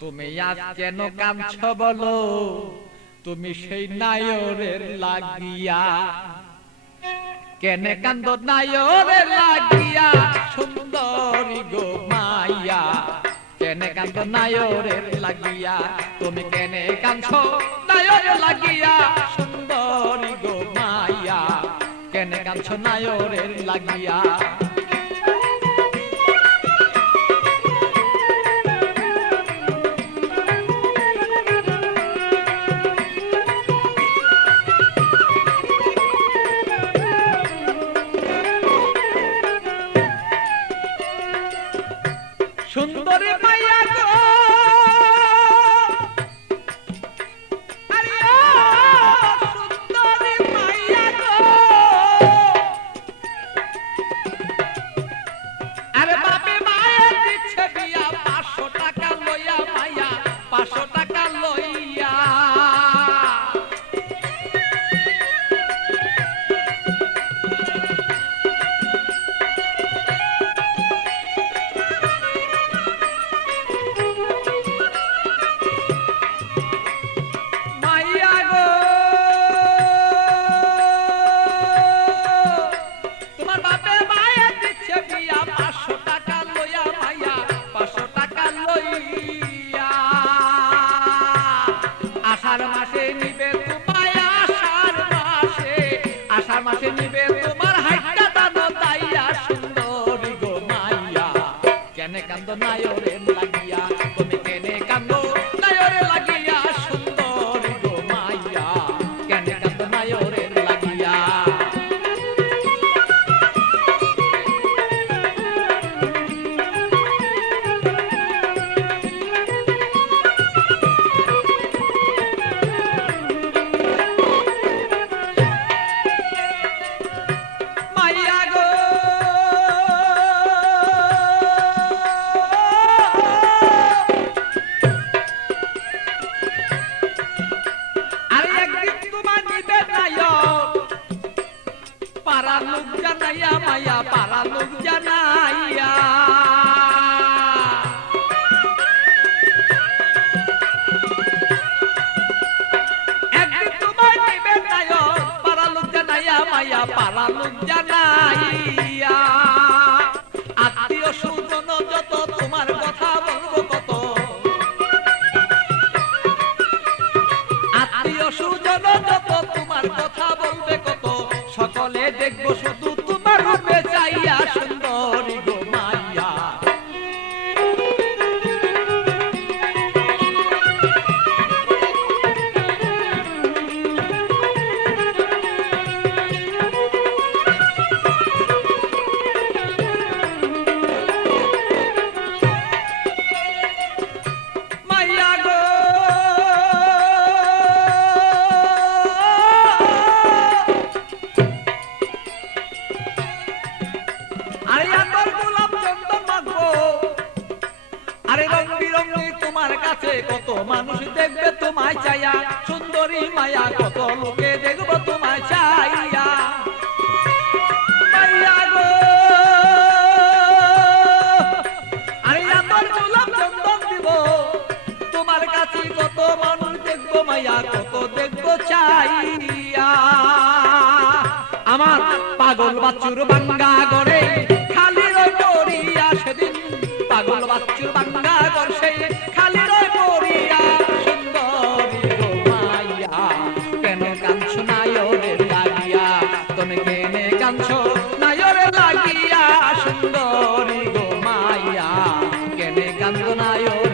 তুমি আজ কেন কাঁদছ বলো, তুমি সেই নায়রের লাগিয়া। কেন কান্দ নায়রের লাগিয়া, সুন্দরী গো মাইয়া। কেন কান্দ নায়রের লাগিয়া, তুমি কেন কাঁদছ নায়রের লাগিয়া, সুন্দরী গো মাইয়া। কেন কাঁদছ নায়রের লাগিয়া। সুন্দরী মাইয়া গো, আরে ও সুন্দরী মাইয়া গো, আরে বাপে মায়ে দিচ্ছে বিয়া 500 টাকা লইয়া মাইয়া, 500 টাকা লইয়া। আষাঢ় মাসে নিবে তোমায়, আষাঢ় মাসে নিবে তোমার হাইটা দানো তাইয়া, সুন্দরী গো মাইয়া। কেন কান্দ নায়রের লাগিয়া, তুমি কেন কান্দ নায়রের লাগিয়া, সুন্দরী গো মাইয়া। কেন কান্দ নায়রের লাগিয়া। পারা লোক জানাইয়া মাইয়া, পারা লোক জানাইয়া। একদিন তোমায় নিবে নায়ক, পারা লোক জানাইয়া মাইয়া, পারা লোক জানাইয়া। আত্মীয় স্বজন যত তোমার কথা বলবো কত, আত্মীয় স্বজন যত তোমার কথা বলবে কত, সকলে দেখবো শুধু তোমার রূপে চাইয়া, সুন্দরী গো মাইয়া। মাইয়া গো, আরে রং বিরঙি তোমার কাছে কত মানুষ দেখবে তোমায় চাইয়া, সুন্দরী মায়া কত লোকে দেখবো তোমায় চাইয়া। মাইয়া গো, আরে আমার গোলাপ চন্দন দিব তোমার কাছে কত মানুষ দেখবো মাইয়া, কত দেখবো চাইয়া। আমার পাগল বাচ্চুর বাঙ্গা গড়ে খালি রই পড়িয়া, সেদিন পাগল বাচ্চুর বাঙ্গা গড়ে খালি রই পড়িয়া, সুন্দরী গো মাইয়া। কেন কাঁদছ নায়রের লাগিয়া, তুমি কেন কাঁদছ নায়রের লাগিয়া, সুন্দরী গো মাইয়া। কেন কাঁদছ নায়র